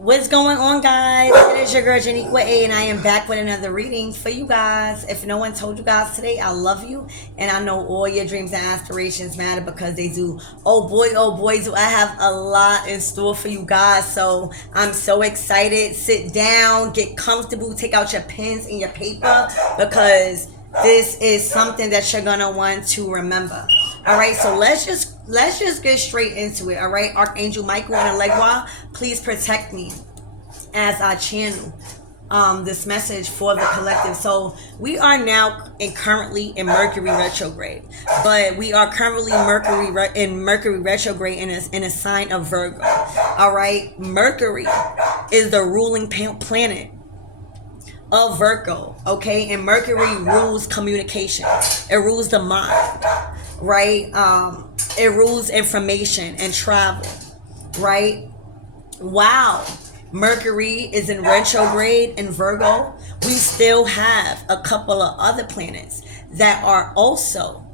What's going on, guys? It is your girl 𝐤𝐤𝐤, and I am back with another reading for you guys. If no one told you guys today, I love you, and I know all your dreams and aspirations matter because they do. Oh boy, do I have a lot in store for you guys. So I'm so excited. Sit down, get comfortable, take out your pens and your paper because this is something that you're gonna want to remember. All right, so let's just get straight into it. All right, Archangel Michael and 𝐦𝐨𝐬, please protect me as I channel this message for the collective. So we are now currently in Mercury retrograde, but we are currently in Mercury retrograde in a sign of Virgo. All right, Mercury is the ruling planet of Virgo. Okay, and Mercury rules communication. It rules the mind, right? It rules information and travel, right? Wow. Mercury is in retrograde in Virgo. We still have a couple of other planets that are also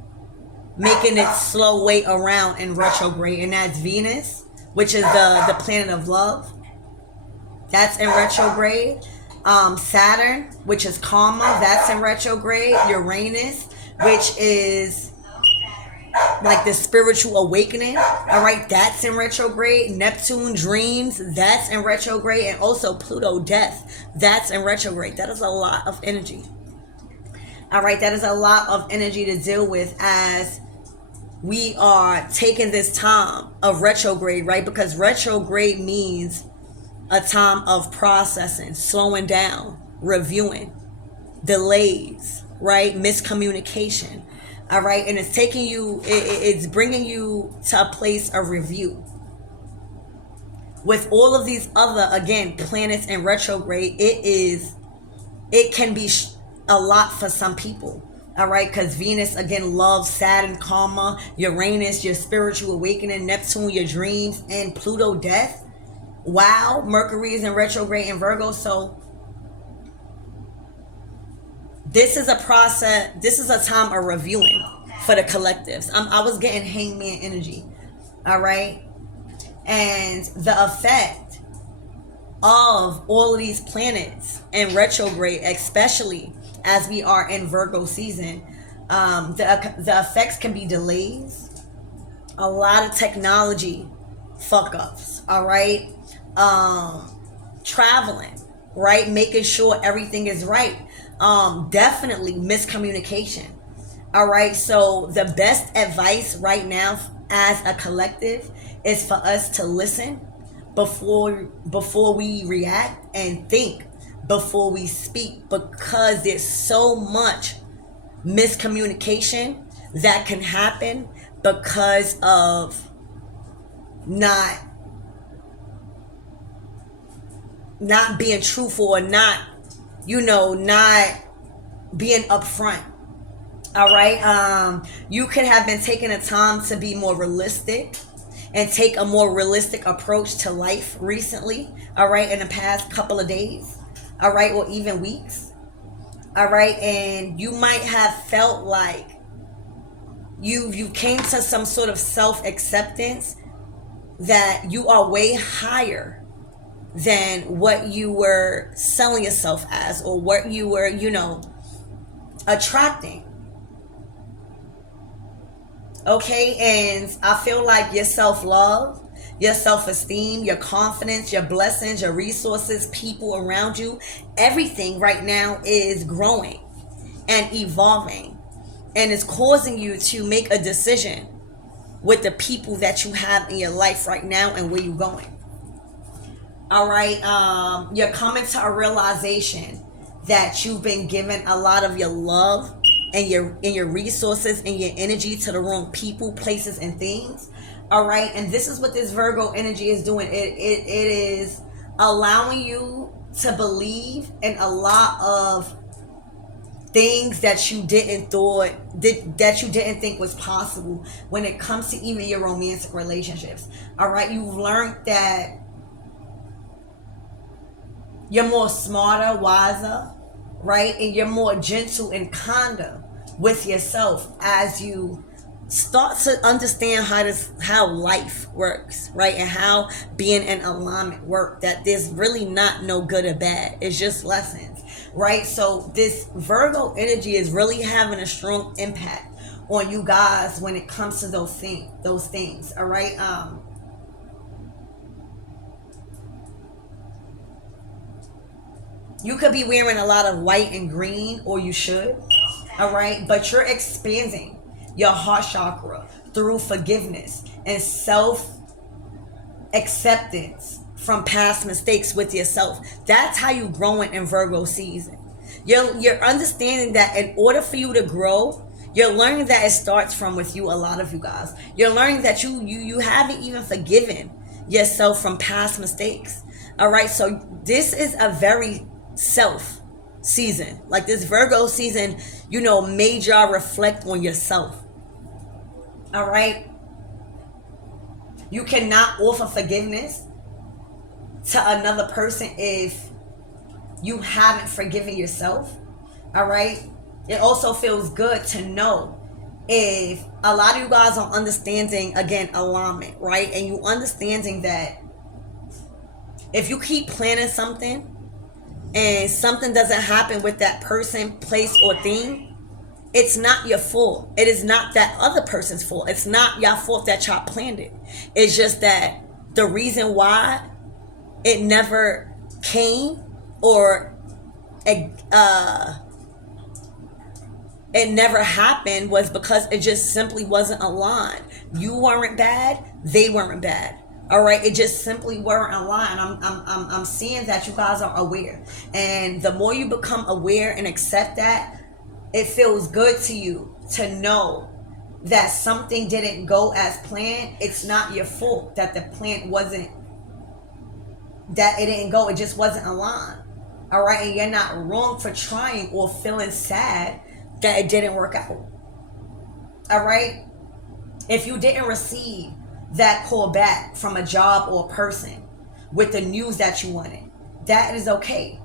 making its slow way around in retrograde, and that's Venus, which is the planet of love. That's in retrograde. Saturn, which is karma, that's in retrograde. Uranus, which is like the spiritual awakening, all right, that's in retrograde. Neptune, dreams, that's in retrograde. And also Pluto, death, that's in retrograde. That is a lot of energy. All right, that is a lot of energy to deal with as we are taking this time of retrograde, right? Because retrograde means a time of processing, slowing down, reviewing, delays, right? Miscommunication. All right, and it's taking you, it's bringing you to a place of review. With all of these other, again, planets in retrograde, it can be a lot for some people. All right, because Venus, again, loves, Saturn, karma, Uranus, your spiritual awakening, Neptune, your dreams, and Pluto, death. Wow, Mercury is in retrograde in Virgo, so this is a process. This is a time of reviewing for the collectives. I was getting hangman energy. All right. And the effect of all of these planets in retrograde, especially as we are in Virgo season, the effects can be delays, a lot of technology fuck ups. All right. Traveling, right? Making sure everything is right. Definitely miscommunication. All right, so the best advice right now as a collective is for us to listen before we react, and think before we speak, because there's so much miscommunication that can happen because of not being truthful, or not being upfront. All right, you could have been taking a time to be more realistic and take a more realistic approach to life recently. All right, in the past couple of days. All right, or even weeks. All right, and you might have felt like you came to some sort of self-acceptance that you are way higher than what you were selling yourself as, or what you were, attracting. Okay, and I feel like your self-love, your self-esteem, your confidence, your blessings, your resources, people around you, everything right now is growing and evolving, and it's causing you to make a decision with the people that you have in your life right now and where you're going. All right, you're coming to a realization that you've been giving a lot of your love and your resources and your energy to the wrong people, places, and things. All right, and this is what this Virgo energy is doing. It is allowing you to believe in a lot of things that you didn't think was possible when it comes to even your romantic relationships. All right, you've learned that you're more smarter, wiser, right? And you're more gentle and kinder with yourself as you start to understand how life works, right? And how being in alignment work, that there's really not no good or bad, it's just lessons, right? So this Virgo energy is really having a strong impact on you guys when it comes to those things, all right? You could be wearing a lot of white and green, or you should, all right? But you're expanding your heart chakra through forgiveness and self-acceptance from past mistakes with yourself. That's how you growing in Virgo season. You're understanding that in order for you to grow, you're learning that it starts from with you. A lot of you guys, you're learning that you haven't even forgiven yourself from past mistakes. All right, so this is a very self season. Like this Virgo season, made y'all reflect on yourself. All right, you cannot offer forgiveness to another person if you haven't forgiven yourself. All right, it also feels good to know if a lot of you guys are understanding, again, alignment, right? And you understanding that if you keep planning something and something doesn't happen with that person, place, or thing, it's not your fault. It is not that other person's fault. It's not your fault that y'all planned it. It's just that the reason why it never came, or it never happened, was because it just simply wasn't aligned. You weren't bad, they weren't bad. All right, it just simply weren't aligned. I'm seeing that you guys are aware, and the more you become aware and accept that, it feels good to you to know that something didn't go as planned. It's not your fault that the plan wasn't, that it didn't go, it just wasn't aligned. All right, and you're not wrong for trying or feeling sad that it didn't work out. All right, if you didn't receive that call back from a job or a person with the news that you wanted, that is okay.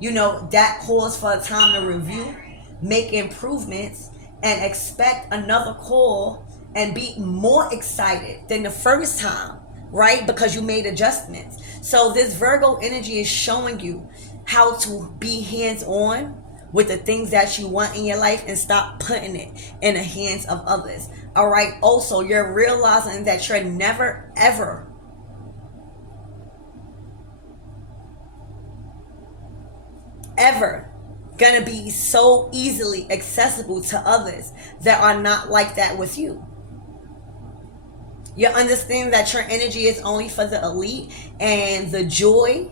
That calls for a time to review, make improvements, and expect another call and be more excited than the first time, right? Because you made adjustments. So this Virgo energy is showing you how to be hands-on with the things that you want in your life and stop putting it in the hands of others. All right. Also, you're realizing that you're never, ever gonna be so easily accessible to others that are not like that with you. You understand that your energy is only for the elite, and the joy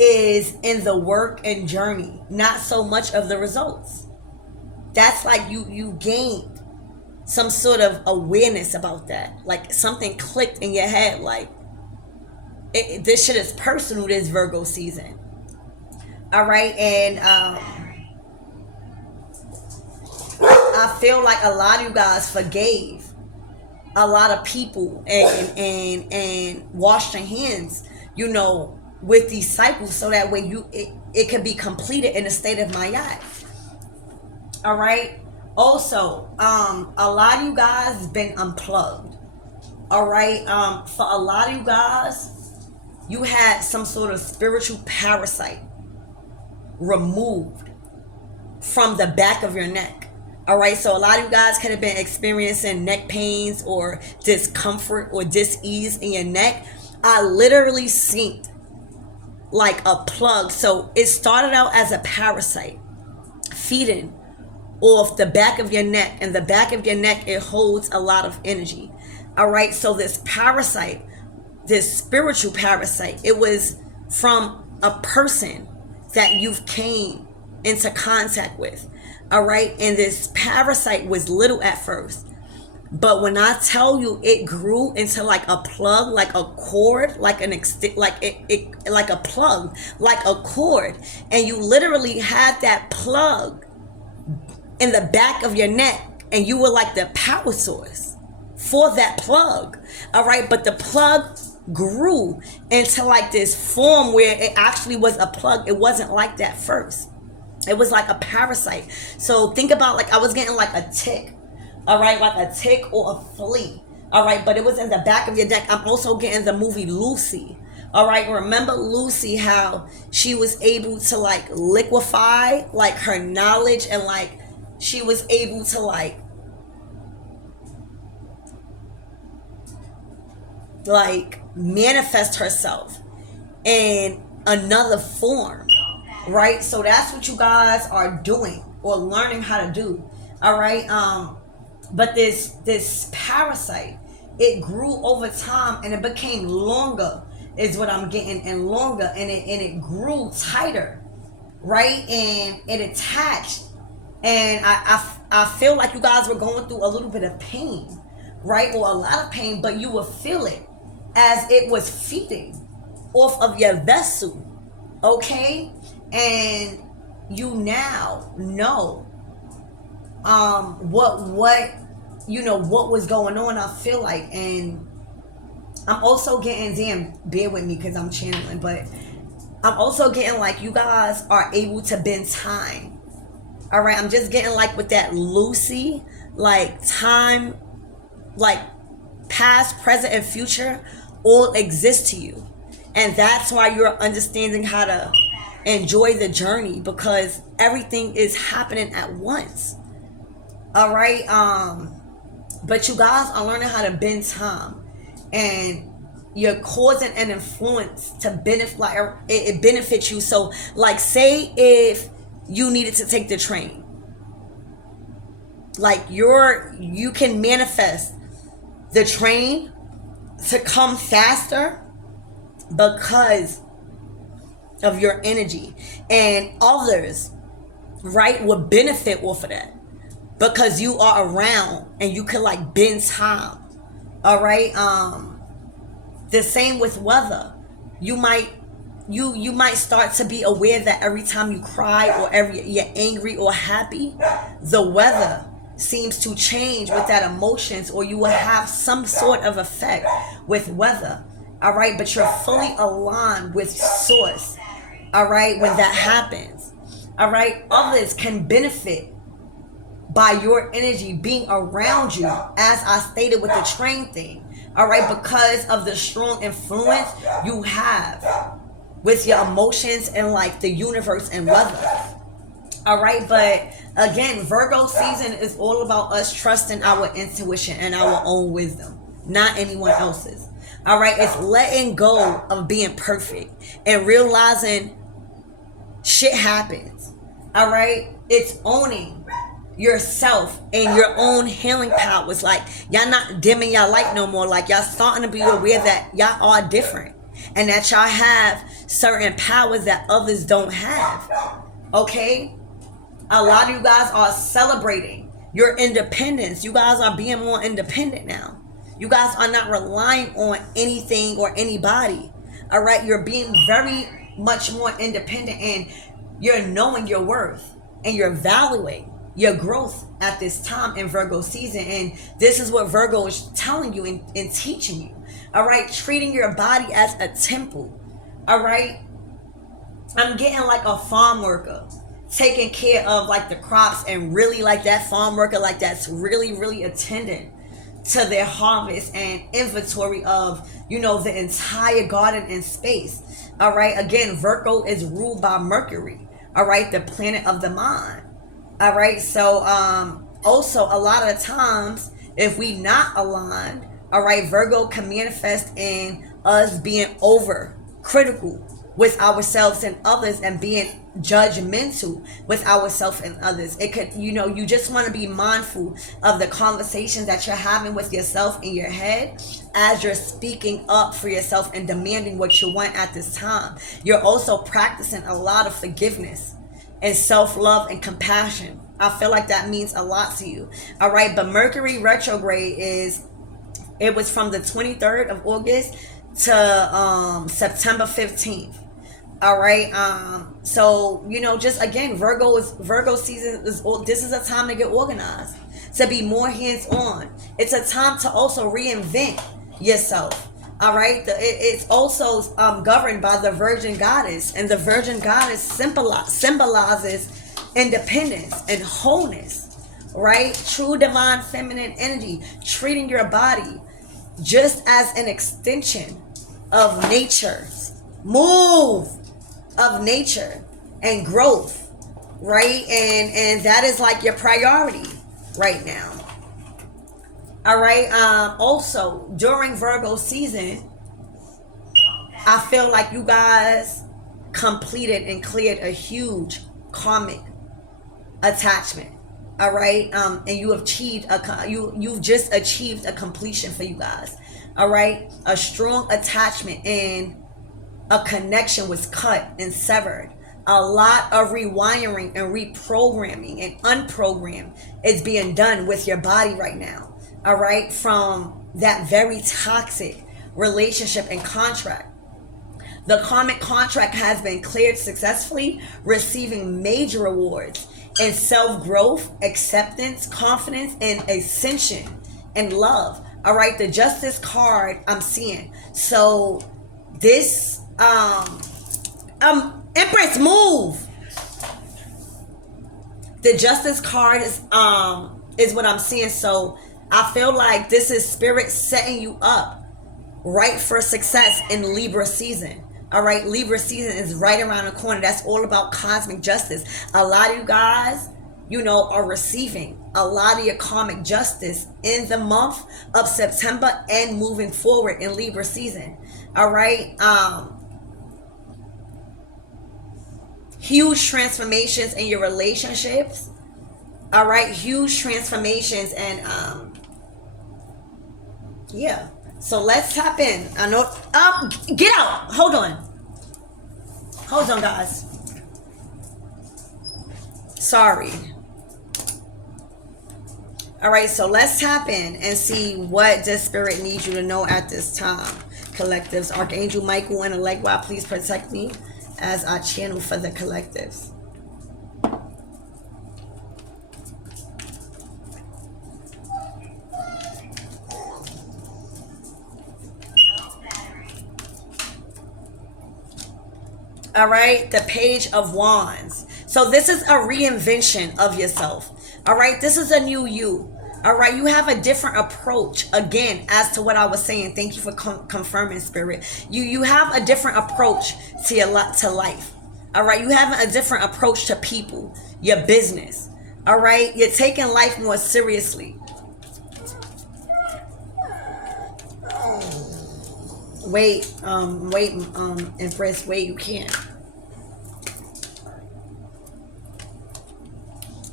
is in the work and journey, not so much of the results. That's like you gained some sort of awareness about that. Like something clicked in your head, like this shit is personal this Virgo season. All right, and I feel like a lot of you guys forgave a lot of people and washed your hands, with these cycles, so that way it can be completed in a state of Mayat. All right. Also, a lot of you guys have been unplugged. All right. For a lot of you guys, you had some sort of spiritual parasite removed from the back of your neck. All right, so a lot of you guys could have been experiencing neck pains or discomfort or dis-ease in your neck. I literally seen like a plug. So it started out as a parasite feeding off the back of your neck, and the back of your neck, it holds a lot of energy. All right, so this parasite, this spiritual parasite, it was from a person that you've came into contact with. All right, and this parasite was little at first, but when I tell you, it grew into like a plug, like a cord, like like a plug, like a cord, and you literally had that plug in the back of your neck, and you were like the power source for that plug. All right, but the plug grew into like this form where it actually was a plug. It wasn't like that first. It was like a parasite. So think about, like, I was getting like a tick All right, like a tick or a flea. All right, but it was in the back of your neck. I'm also getting the movie Lucy. All right, remember Lucy, how she was able to like liquefy like her knowledge, and like she was able to like manifest herself in another form, right? So that's what you guys are doing or learning how to do. All right, but this parasite, it grew over time and it became longer, is what I'm getting, and longer, and it grew tighter, right? And it attached, and I feel like you guys were going through a little bit of pain, right? Or a lot of pain, but you would feel it as it was feeding off of your vessel, okay? And you now know what you know what was going on, I feel like. And I'm also getting, damn, bear with me because I'm channeling, but I'm also getting like you guys are able to bend time. All right, I'm just getting like with that Lucy, like time, like past, present, and future all exist to you. And that's why you're understanding how to enjoy the journey, because everything is happening at once. All right, but you guys are learning how to bend time, and you're causing an influence to benefit, like it benefits you. So like, say if you needed to take the train, like you can manifest the train to come faster because of your energy, and others, right, would benefit off of that because you are around and you can like bend time. All right, the same with weather. You might start to be aware that every time you cry or you're angry or happy, the weather seems to change with that emotions, or you will have some sort of effect with weather. All right, but you're fully aligned with source. All right, when that happens, all right, others can benefit by your energy being around you, as I stated with the train thing. All right, because of the strong influence you have with your emotions and like the universe and weather. All right, but again, Virgo season is all about us trusting our intuition and our own wisdom, not anyone else's. All right, it's letting go of being perfect and realizing shit happens. All right, it's owning yourself and your own healing powers. Like, y'all not dimming y'all light no more. Like, y'all starting to be aware that y'all are different and that y'all have certain powers that others don't have. Okay, a lot of you guys are celebrating your independence. You guys are being more independent now. You guys are not relying on anything or anybody. All right, you're being very much more independent, and you're knowing your worth and you're valuing your growth at this time in Virgo season. And this is what Virgo is telling you and teaching you. All right, treating your body as a temple. All right, I'm getting like a farm worker taking care of like the crops, and really like that farm worker like that's really attending to their harvest and inventory of, you know, the entire garden and space. All right, again, Virgo is ruled by Mercury, all right, the planet of the mind. All right, so also a lot of times if we not aligned, all right, Virgo can manifest in us being over critical with ourselves and others, and being judgmental with ourselves and others. It could, you know, you just want to be mindful of the conversations that you're having with yourself in your head as you're speaking up for yourself and demanding what you want at this time. You're also practicing a lot of forgiveness and self-love and compassion. I feel like that means a lot to you. All right, but Mercury retrograde it was from the 23rd of August to September 15th. All right, so, you know, just again, Virgo season this is a time to get organized, to be more hands-on. It's a time to also reinvent yourself. All right, it's also governed by the Virgin Goddess, and the Virgin Goddess symbolizes independence and wholeness. right? True divine feminine energy, treating your body just as an extension of nature's move, of nature and growth, right? And that is like your priority right now. All right. Also, during Virgo season, I feel like you guys completed and cleared a huge karmic attachment. All right. And you have achieved you've just achieved a completion for you guys. All right. A strong attachment and a connection was cut and severed. A lot of rewiring and reprogramming and unprogramming is being done with your body right now. All right. From that very toxic relationship and contract. The karmic contract has been cleared successfully, receiving major awards in self-growth, acceptance, confidence, and ascension and love. All right, the Justice card I'm seeing. So this Empress, move. The Justice card is what I'm seeing. So I feel like this is spirit setting you up right for success in Libra season. All right, Libra season is right around the corner. That's all about cosmic justice. A lot of you guys, are receiving a lot of your karmic justice in the month of September and moving forward in Libra season. All right. Huge transformations in your relationships. All right. Huge transformations and yeah. So let's tap in. I know. Get out. Hold on, guys. Sorry. All right. So let's tap in and see what the spirit needs you to know at this time. Collectives, Archangel Michael and Elegba, please protect me as I channel for the collectives. All right, the Page of Wands. So this is a reinvention of yourself. All right, this is a new you. All right, you have a different approach, again, as to what I was saying. Thank you for confirming, Spirit. You have a different approach to life. All right, you have a different approach to people, your business. All right, you're taking life more seriously. Wait, Empress, wait, you can't.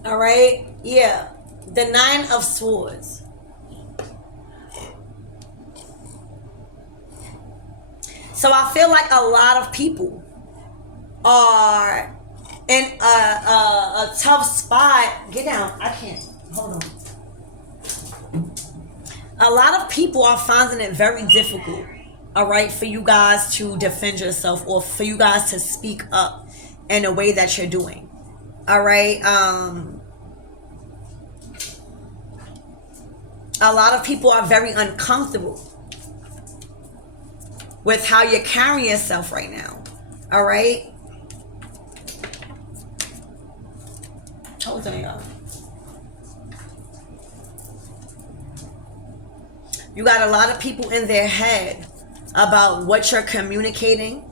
All right, yeah, the Nine of Swords. So I feel like a lot of people are in a tough spot. Get down, I can't, hold on. A lot of people are finding it very difficult, all right, for you guys to defend yourself or for you guys to speak up in a way that you're doing. All right. A lot of people are very uncomfortable with how you're carrying yourself right now. All right. Hold on, y'all. You got a lot of people in their head about what you're communicating,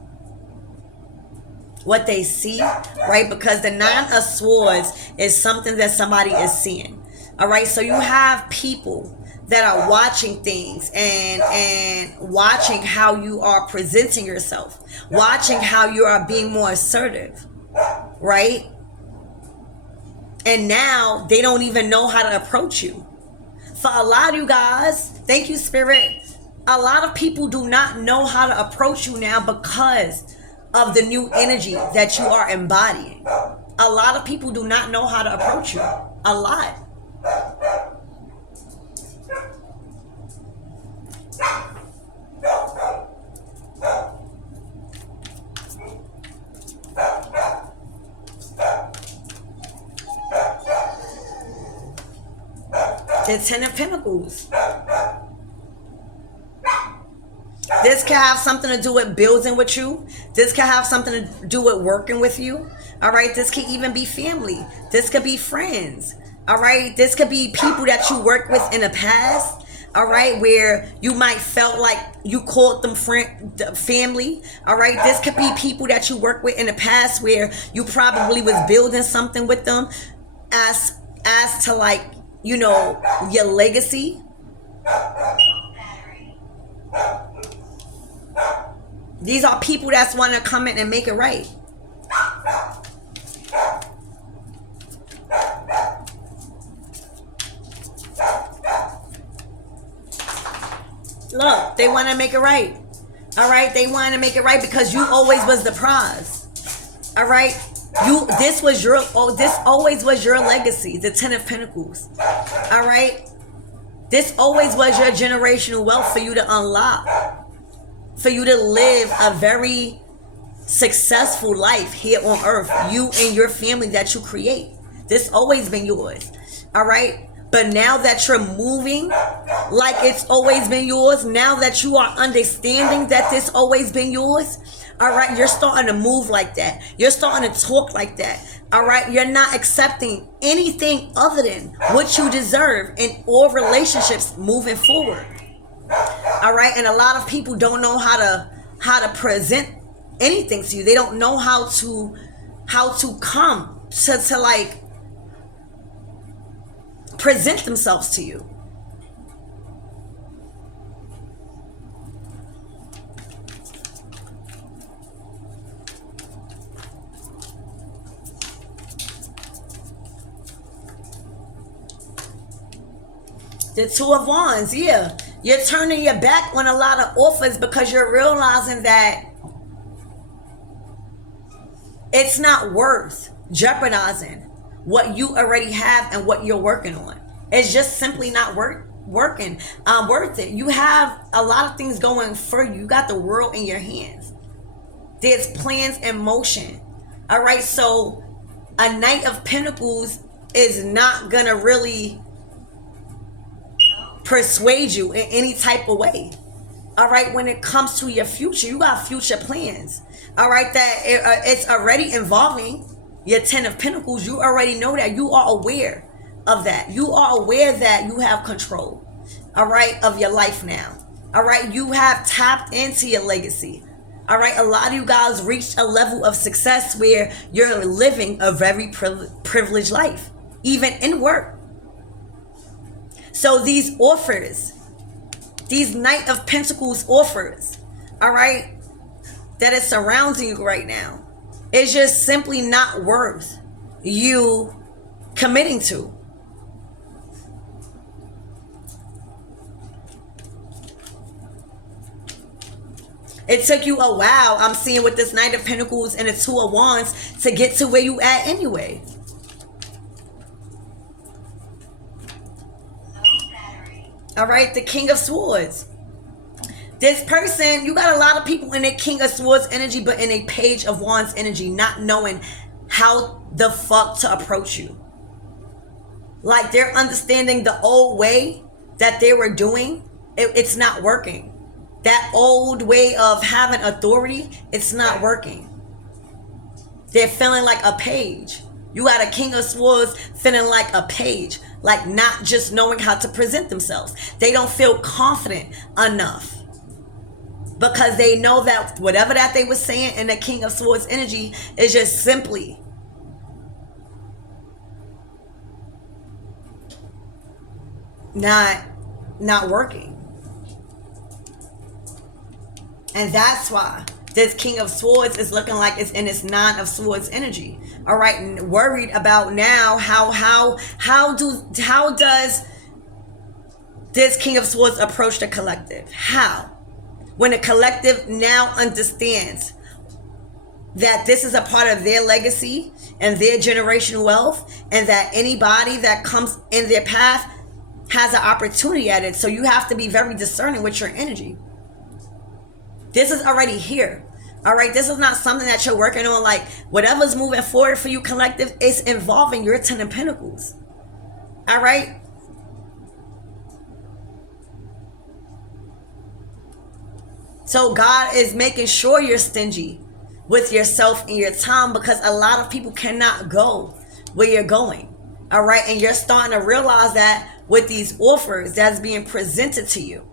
what they see, right? Because the Nine of Swords is something that somebody is seeing. All right, so you have people that are watching things and watching how you are presenting yourself, watching how you are being more assertive, right? And now they don't even know how to approach you. For a lot of you guys, thank you, Spirit. A lot of people do not know how to approach you now because of the new energy that you are embodying. A lot of people do not know how to approach you. A lot. The Ten of Pentacles. This can have something to do with building with you. This can have something to do with working with you. All right. This can even be family. This could be friends. All right, this could be people that you worked with in the past. All right, where you might felt like you called them family. All right, this could be people that you worked with in the past where you probably was building something with them as to like, you know, your legacy. These are people that's want to come in and make it right. Look, they want to make it right. All right, they want to make it right because you always was the prize. All right, this always was your legacy, the 10 of Pentacles. All right, this always was your generational wealth for you to unlock, for you to live a very successful life here on earth, you and your family that you create. This always been yours. All right, but now that you're moving like it's always been yours, now that you are understanding that this always been yours, all right, you're starting to move like that. You're starting to talk like that. All right, you're not accepting anything other than what you deserve in all relationships moving forward. All right, and a lot of people don't know how to present anything to you. They don't know how to come to like present themselves to you. The 2 of Wands, yeah. You're turning your back on a lot of offers because you're realizing that it's not worth jeopardizing what you already have and what you're working on. It's just simply not worth it. You have a lot of things going for you. You got the world in your hands. There's plans in motion. All right, so a Knight of Pentacles is not gonna really persuade you in any type of way. All right, when it comes to your future, you got future plans. All right, that it's already involving your 10 of Pentacles. You already know that. You are aware of that. You are aware that you have control, all right, of your life now. All right, you have tapped into your legacy. All right, a lot of you guys reached a level of success where you're living a very privileged life, even in work. So these offers, these Knight of Pentacles offers, all right, that is surrounding you right now, it's just simply not worth you committing to. It took you a while, I'm seeing, with this Knight of Pentacles and the 2 of Wands to get to where you at anyway. All right, the King of Swords. This person, you got a lot of people in a King of Swords energy, but in a Page of Wands energy, not knowing how the fuck to approach you. Like, they're understanding the old way that they were doing, it's not working. That old way of having authority, it's not working. They're feeling like a page. You got a King of Swords feeling like a page, like not just knowing how to present themselves. They don't feel confident enough because they know that whatever that they were saying in the King of Swords energy is just simply not working. And that's why this King of Swords is looking like it's in its 9 of Swords energy. All right, and worried about now how does this King of Swords approach the collective? How? When the collective now understands that this is a part of their legacy and their generational wealth, and that anybody that comes in their path has an opportunity at it. So you have to be very discerning with your energy. This is already here. All right, this is not something that you're working on. Like, whatever's moving forward for you, collective, is involving your 10 of Pentacles. All right. So God is making sure you're stingy with yourself and your time, because a lot of people cannot go where you're going. All right. And you're starting to realize that with these offers that's being presented to you.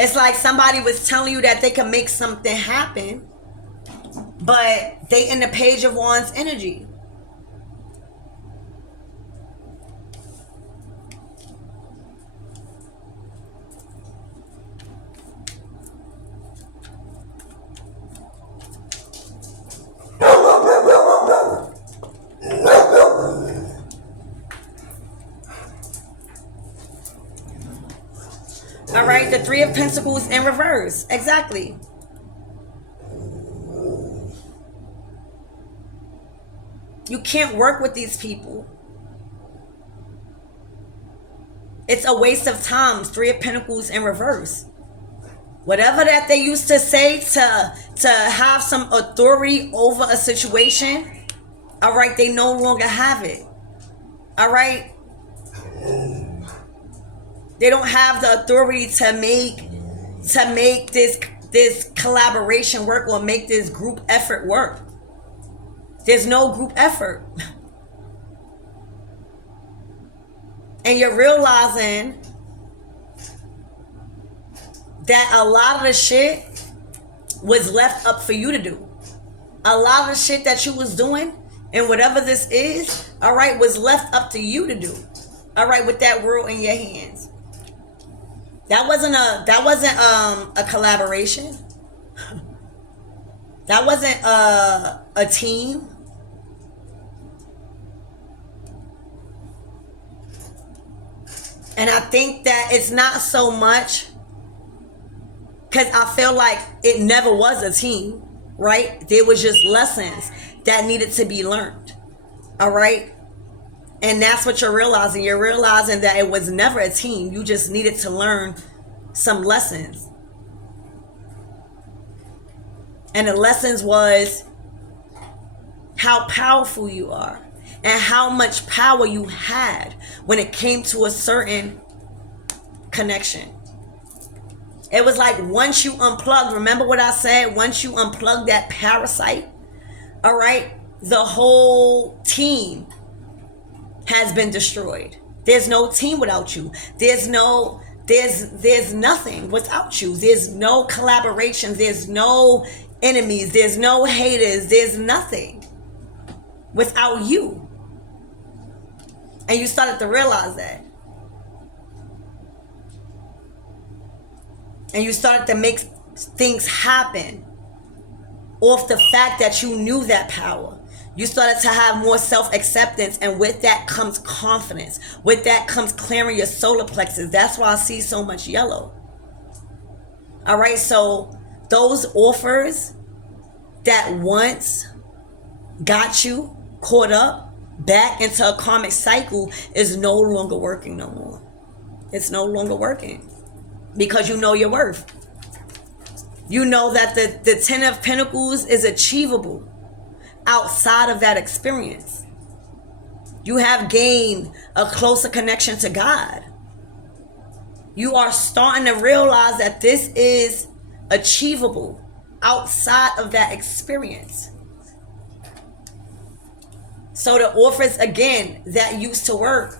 It's like somebody was telling you that they can make something happen, but they in the Page of Wands energy. All right, the Three of Pentacles in reverse. Exactly. You can't work with these people. It's a waste of time. Three of Pentacles in reverse. Whatever that they used to say to have some authority over a situation, all right, they no longer have it. All right? They don't have the authority to make this collaboration work or make this group effort work. There's no group effort. And you're realizing that a lot of the shit was left up for you to do. A lot of the shit that you was doing and whatever this is, all right, was left up to you to do. All right, with that world in your hands. That wasn't a collaboration. That wasn't a team. And I think that it's not so much because I feel like it never was a team, right? There was just lessons that needed to be learned. All right? And that's what you're realizing. You're realizing that it was never a team. You just needed to learn some lessons. And the lessons was how powerful you are and how much power you had when it came to a certain connection. It was like once you unplugged, remember what I said? Once you unplug that parasite, all right, the whole team has been destroyed. There's no team without you. There's nothing without you. There's no collaboration. There's no enemies. There's no haters. There's nothing without you. And you started to realize that. And you started to make things happen off the fact that you knew that power. You started to have more self-acceptance, and with that comes confidence. With that comes clearing your solar plexus. That's why I see so much yellow. All right, so those offers that once got you caught up back into a karmic cycle is no longer working no more. It's no longer working because you know your worth. You know that the Ten of Pentacles is achievable outside of that experience. You have gained a closer connection to God. You are starting to realize that this is achievable outside of that experience. So the offers, again, that used to work,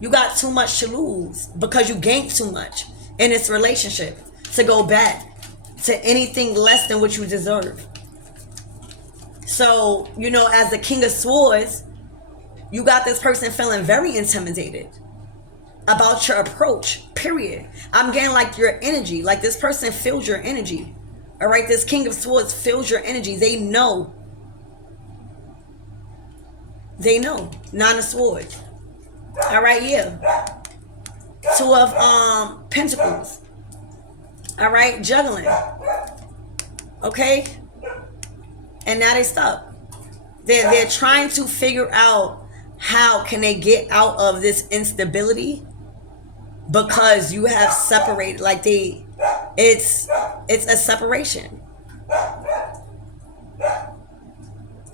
you got too much to lose because you gained too much in this relationship to go back to anything less than what you deserve. So, you know, as the King of Swords, you got this person feeling very intimidated about your approach, period. I'm getting like your energy, like this person feels your energy. All right, this King of Swords feels your energy. They know. They know. Nine of Swords. All right, yeah. Two of Pentacles. All right, juggling. Okay? And now they stuck. They're trying to figure out how can they get out of this instability because you have separated. Like it's a separation.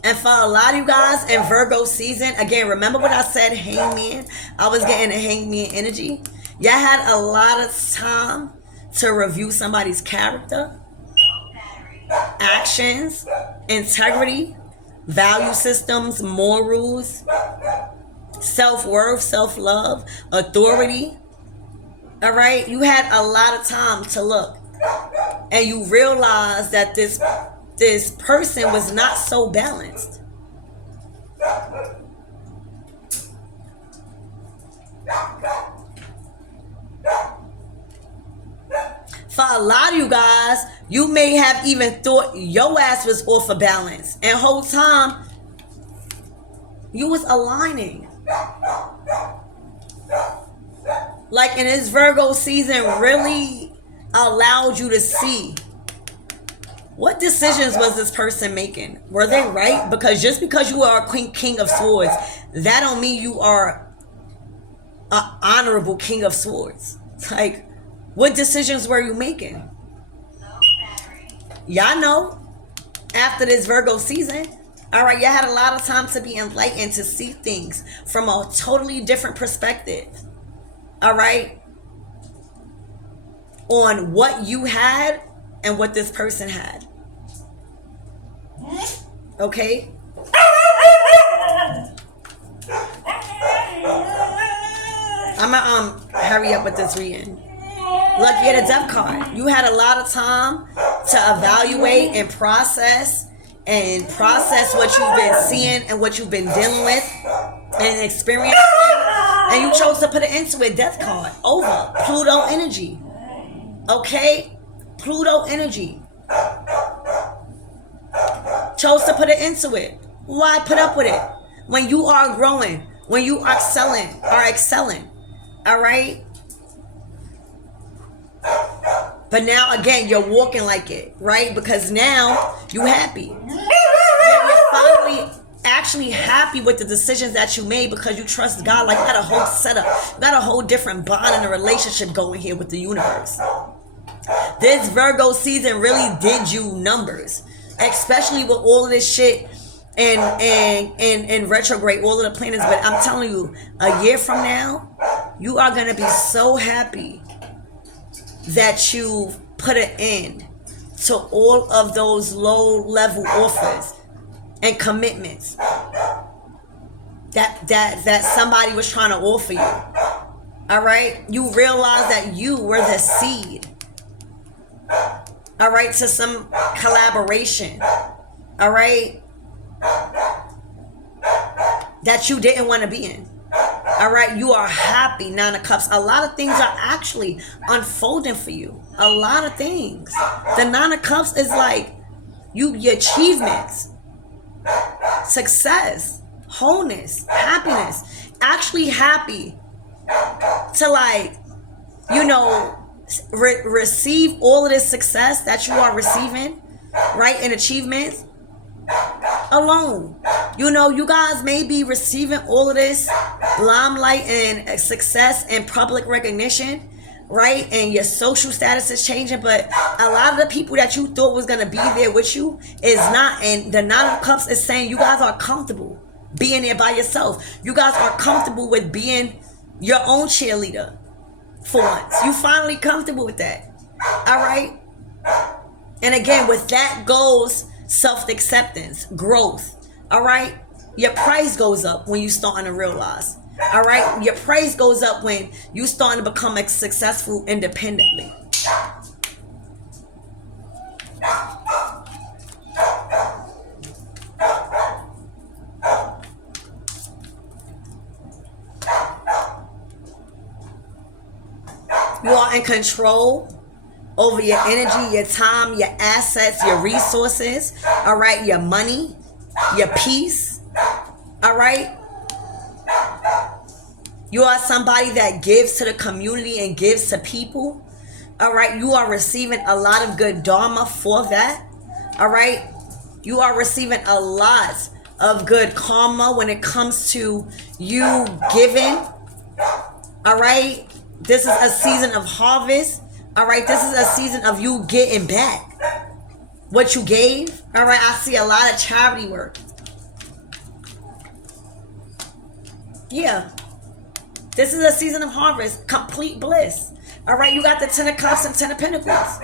And for a lot of you guys in Virgo season, again, remember what I said, hangman? I was getting a hangman energy. Y'all had a lot of time to review somebody's character, actions, integrity, value systems, morals, self-worth, self-love, authority. All right? You had a lot of time to look. And you realized that this person was not so balanced. For a lot of you guys, you may have even thought your ass was off of balance. And whole time, you was aligning. Like in this Virgo season really allowed you to see what decisions was this person making. Were they right? Because just because you are a king of swords, that don't mean you are an honorable king of swords. Like, what decisions were you making? Y'all know, after this Virgo season, all right, y'all had a lot of time to be enlightened, to see things from a totally different perspective. All right? On what you had and what this person had. Okay? I'm gonna hurry up with this reading. Look, you had a death card. You had a lot of time to evaluate and process what you've been seeing and what you've been dealing with and experiencing. And you chose to put it into a death card. Over. Pluto energy. Okay? Pluto energy. Chose to put it into it. Why put up with it? When you are growing, when you are excelling. All right? But now, again, you're walking like it, right? Because now you happy. You're finally actually happy with the decisions that you made because you trust God. Like, you got a whole setup. You got a whole different bond in a relationship going here with the universe. This Virgo season really did you numbers, especially with all of this shit and retrograde, all of the planets. But I'm telling you, a year from now, you are going to be so happy that you put an end to all of those low-level offers and commitments that somebody was trying to offer you. All right? You realize that you were the seed. All right? To some collaboration. All right? That you didn't want to be in. All right, you are happy, Nine of Cups. A lot of things are actually unfolding for you. A lot of things. The Nine of Cups is like your achievements, success, wholeness, happiness. Actually happy to, like, you know, receive all of this success that you are receiving, right, and achievements alone. You know, you guys may be receiving all of this limelight and success and public recognition, right? And your social status is changing, but a lot of the people that you thought was going to be there with you is not. And the Nine of Cups is saying you guys are comfortable being there by yourself. You guys are comfortable with being your own cheerleader for once. You finally comfortable with that. All right? And again, with that goes self-acceptance, growth. All right? Your price goes up when you starting to realize. All right? Your price goes up when you starting to become successful independently. You are in control over your energy, your time, your assets, your resources, all right, your money, your peace, all right? You are somebody that gives to the community and gives to people, all right? You are receiving a lot of good dharma for that, all right? You are receiving a lot of good karma when it comes to you giving, all right? This is a season of harvest. All right, this is a season of you getting back what you gave. All right, I see a lot of charity work. Yeah. This is a season of harvest. Complete bliss. All right, you got the 10 of Cups and 10 of Pentacles.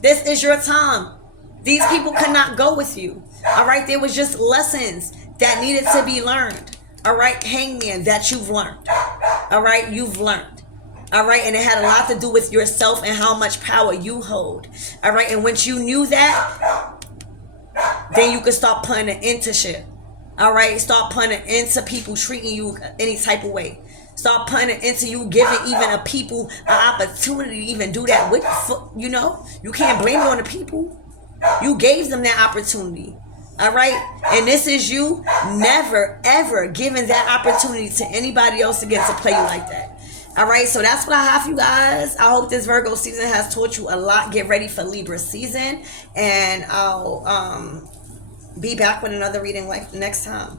This is your time. These people cannot go with you. All right, there was just lessons that needed to be learned. All right, Hangman, that you've learned. All right, you've learned. All right, and it had a lot to do with yourself and how much power you hold. All right, and once you knew that, then you could start putting an end to shit. All right, start putting an end to people treating you any type of way. Start putting an end to you giving even a people an opportunity to even do that with, you know. You can't blame it on the people. You gave them that opportunity. All right, and this is you never ever giving that opportunity to anybody else again to play you like that. All right, so that's what I have for you guys. I hope this Virgo season has taught you a lot. Get ready for Libra season, and I'll be back with another reading like next time.